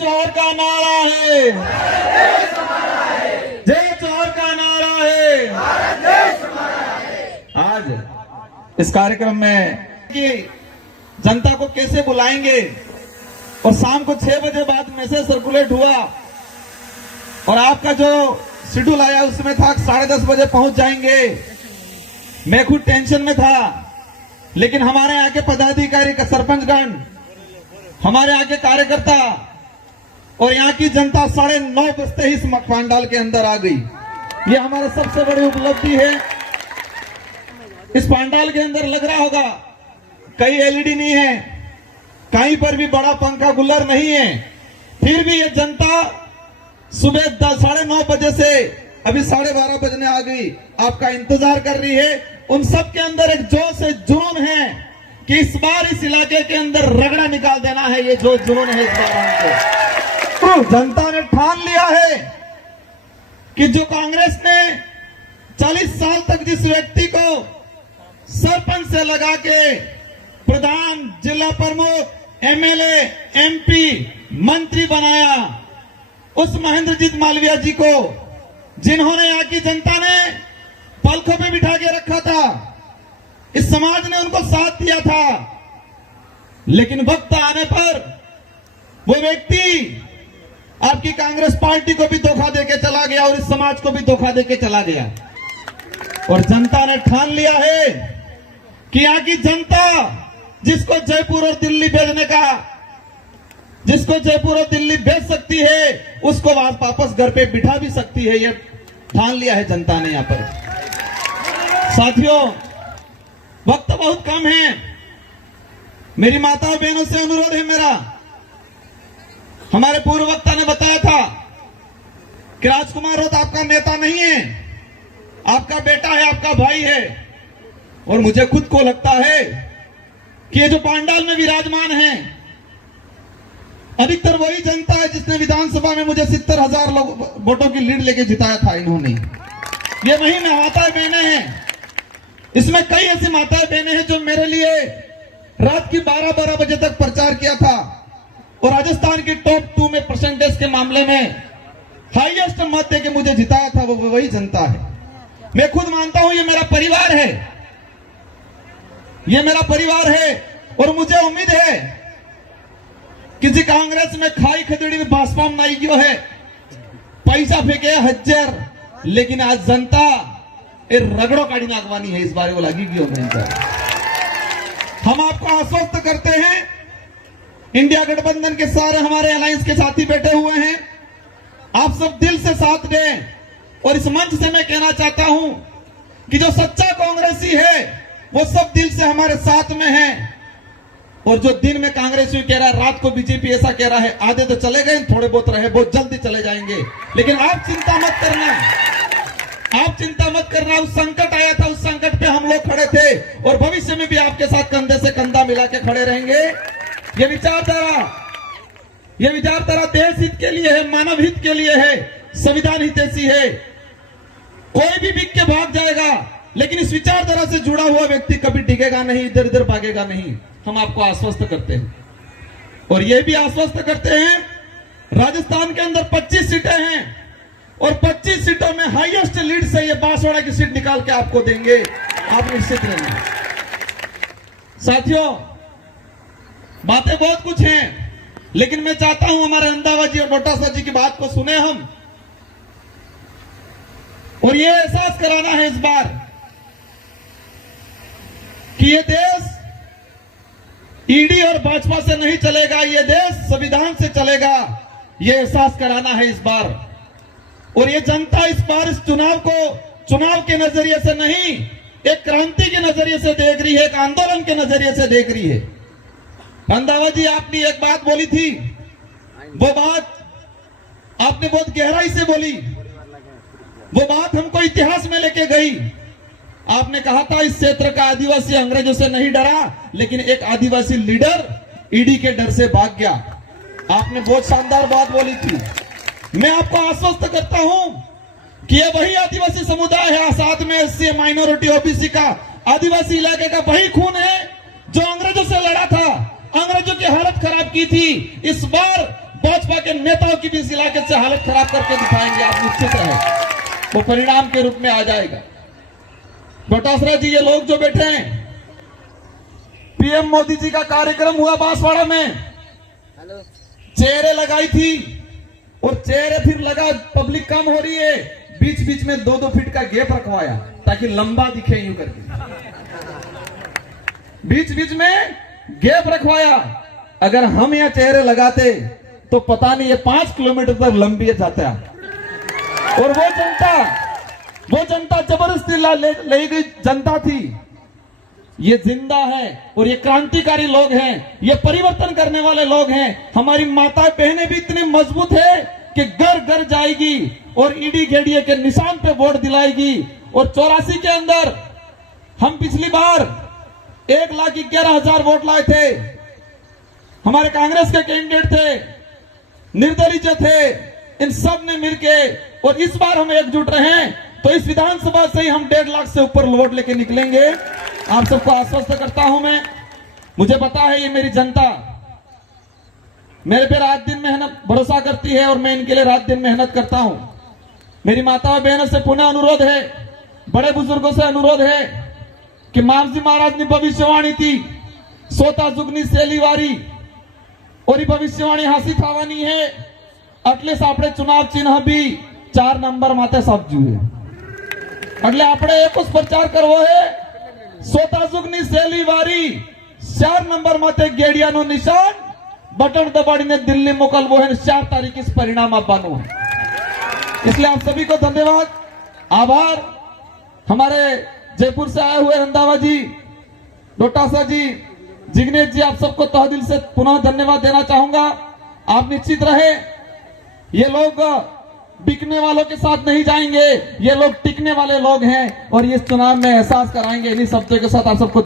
चौर का नारा है, जय चौर का नारा है। आज इस कार्यक्रम में कि जनता को कैसे बुलाएंगे और शाम को 6 बजे बाद मैसेज सर्कुलेट हुआ और आपका जो शेड्यूल आया उसमें था 10:30 बजे पहुंच जाएंगे। मैं खुद टेंशन में था, लेकिन हमारे यहाँ के पदाधिकारी का सरपंचगण, हमारे यहाँ के कार्यकर्ता और यहाँ की जनता 9:30 बजते ही इस पंडाल के अंदर आ गई। ये हमारा सबसे बड़ी उपलब्धि है। इस पंडाल के अंदर लग रहा होगा कई एलईडी नहीं है, कहीं पर भी बड़ा पंखा कूलर नहीं है, फिर भी ये जनता सुबह 9:30 बजे से अभी 12:30 बजने आ गई, आपका इंतजार कर रही है। उन सब के अंदर एक जोश है, जुनून है कि इस बार इस इलाके के अंदर रगड़ा निकाल देना है। ये जो जुनून है इस बार हमको, तो जनता ने ठान लिया है कि जो कांग्रेस ने 40 साल तक जिस व्यक्ति को सरपंच से लगा के प्रधान, जिला प्रमुख, एमएलए, एमपी, मंत्री बनाया, उस महेंद्रजीत मालविया जी को जिन्होंने यहाँ की जनता ने पलकों पे बिठा के रखा था, इस समाज ने उनको साथ दिया था, लेकिन वक्त आने पर वो व्यक्ति आपकी कांग्रेस पार्टी को भी धोखा देके चला गया और इस समाज को भी धोखा देके चला गया। और जनता ने ठान लिया है कि यहाँ की जनता जिसको जयपुर और दिल्ली भेजने का, जिसको जयपुर और दिल्ली भेज सकती है, उसको वापस घर पे बिठा भी सकती है। ये ठान लिया है जनता ने यहाँ पर। साथियों, वक्त बहुत कम है। मेरी माताओं बहनों से अनुरोध है मेरा, हमारे पूर्व वक्ता ने बताया था कि राजकुमार राउत आपका नेता नहीं है, आपका बेटा है, आपका भाई है। और मुझे खुद को लगता है कि ये जो पंडाल में विराजमान है, अधिकतर वही जनता है जिसने विधानसभा में मुझे 70,000 वोटों की लीड लेके जिताया था। इन्होंने, ये वही माताएं बहनें हैं। इसमें कई ऐसी माताएं बहनें हैं जो मेरे लिए रात की 12-12 बजे तक प्रचार किया था और राजस्थान की टॉप 2 में परसेंटेज के मामले में हाईएस्ट मत देके मुझे जिताया था। वो वही जनता है। मैं खुद मानता हूं ये मेरा परिवार है, ये मेरा परिवार है। और मुझे उम्मीद है किसी कांग्रेस में खाई खजड़ी भाजपा में नहीं गयो है, पैसा फेंके 1000, लेकिन आज जनता ये रगड़ो काढ़ी नागवानी है, इस बारे वो लगी गयो नहीं सर। हम आपको आश्वस्त करते हैं, इंडिया गठबंधन के सारे हमारे अलायंस के साथी बैठे हुए हैं, आप सब दिल से साथ दें। और इस मंच से मैं कहना चाहता हूं कि जो सच्चा कांग्रेसी है वो सब दिल से हमारे साथ में है। और जो दिन में कांग्रेसी कह रहा है, रात को बीजेपी ऐसा कह रहा है, आधे तो चले गए, थोड़े बहुत रहे, बहुत जल्दी चले जाएंगे। लेकिन आप चिंता मत करना, आप चिंता मत करना। उस संकट आया था, उस संकट पे हम लोग खड़े थे और भविष्य में भी आपके साथ कंधे से कंधा मिला के खड़े रहेंगे। ये विचारधारा देश हित के लिए है, मानव हित के लिए है, संविधान हितैषी है। कोई भी बिक के भाग जाएगा, लेकिन इस विचारधारा से जुड़ा हुआ व्यक्ति कभी डिगेगा नहीं, इधर उधर भागेगा नहीं। हम आपको आश्वस्त करते हैं और यह भी आश्वस्त करते हैं, राजस्थान के अंदर 25 सीटें हैं और 25 सीटों में हाईएस्ट लीड से ये बांसवाड़ा की सीट निकाल के आपको देंगे, आप निश्चित रहना। साथियों, बातें बहुत कुछ हैं, लेकिन मैं चाहता हूं हमारे अंदावा जी और डोटासरा जी की बात को सुने हम, और ये एहसास कराना है इस बार कि ये देश ईडी और भाजपा से नहीं चलेगा, ये देश संविधान से चलेगा। ये एहसास कराना है इस बार। और ये जनता इस बार इस चुनाव को चुनाव के नजरिए से नहीं, एक क्रांति के नजरिए से देख रही है, एक आंदोलन के नजरिए से देख रही है। रंधावा जी, आपने एक बात बोली थी, वो बात आपने बहुत गहराई से बोली, वो बात हमको इतिहास में लेके गई। आपने कहा था इस क्षेत्र का आदिवासी अंग्रेजों से नहीं डरा, लेकिन एक आदिवासी लीडर ईडी के डर से भाग गया। आपने बहुत शानदार बात बोली थी। मैं आपको आश्वस्त करता हूं कि ये वही आदिवासी समुदाय है, साथ में एससी, माइनॉरिटी, ओबीसी का आदिवासी इलाके का वही खून है जो अंग्रेजों से लड़ा था, अंग्रेजों की हालत खराब की थी। इस बार भाजपा के नेताओं की भी इस इलाके से हालत खराब करके दिखाएंगे, आप निश्चित रहे, वो परिणाम के रूप में आ जाएगा। डोटासरा जी, ये लोग जो बैठे हैं, पीएम मोदी जी का कार्यक्रम हुआ बांसवाड़ा में, चेहरे लगाई थी और चेहरे फिर लगा, पब्लिक कम हो रही है, बीच बीच में 2-2 फीट का गैप रखवाया ताकि लंबा दिखे यूं करके, बीच बीच में गैप रखवाया। अगर हम यहाँ चेहरे लगाते तो पता नहीं ये 5 किलोमीटर तक लंबी जाता। और वो जनता जबरदस्ती ले गई जनता थी, ये जिंदा है और ये क्रांतिकारी लोग हैं, ये परिवर्तन करने वाले लोग हैं। हमारी माताएं बहनें भी इतनी मजबूत है कि घर घर जाएगी और ईडी घेड़िए के निशान पे वोट दिलाएगी। और 84 के अंदर हम पिछली बार 1,11,000 वोट लाए थे, हमारे कांग्रेस के कैंडिडेट थे, निर्दलीय जो थे, इन सब ने मिलके, और इस बार हम एकजुट रहे तो इस विधानसभा से ही हम 1.5 लाख से ऊपर वोट लेके निकलेंगे। आप सबको आश्वस्त करता हूं मैं, मुझे पता है ये मेरी जनता मेरे पे रात दिन मेहनत भरोसा करती है और मैं इनके लिए रात दिन मेहनत करता हूं। मेरी माताओं बहनों से पुनः अनुरोध है, बड़े बुजुर्गों से अनुरोध है कि मामजी महाराज ने भविष्यवाणी थी, सोता जुगनी सेली वारी, और ये भविष्यवाणी हासी थावानी है। अगले सापड़े चुनाव चिन्ह भी 4 नंबर माते साबजू है, अगले आपड़े एक उस प्रचार करवो है, सोता जुगनी सेली वारी 4 नंबर माते गेड़िया नो निशान, बटन दबाड़ी ने दिल्ली मोकल वो है 4 तारीख इस परिणाम आपनो है। इसलिए आप सभी को धन्यवाद, आभार। हमारे जयपुर से आए हुए रंधावा जी, डोटासरा जी, जिग्नेश जी, आप सबको तहदिल से पुनः धन्यवाद देना चाहूंगा। आप निश्चित रहे, ये लोग बिकने वालों के साथ नहीं जाएंगे, ये लोग टिकने वाले लोग हैं और ये चुनाव में एहसास कराएंगे। इन्हीं शब्दों के साथ आप सबको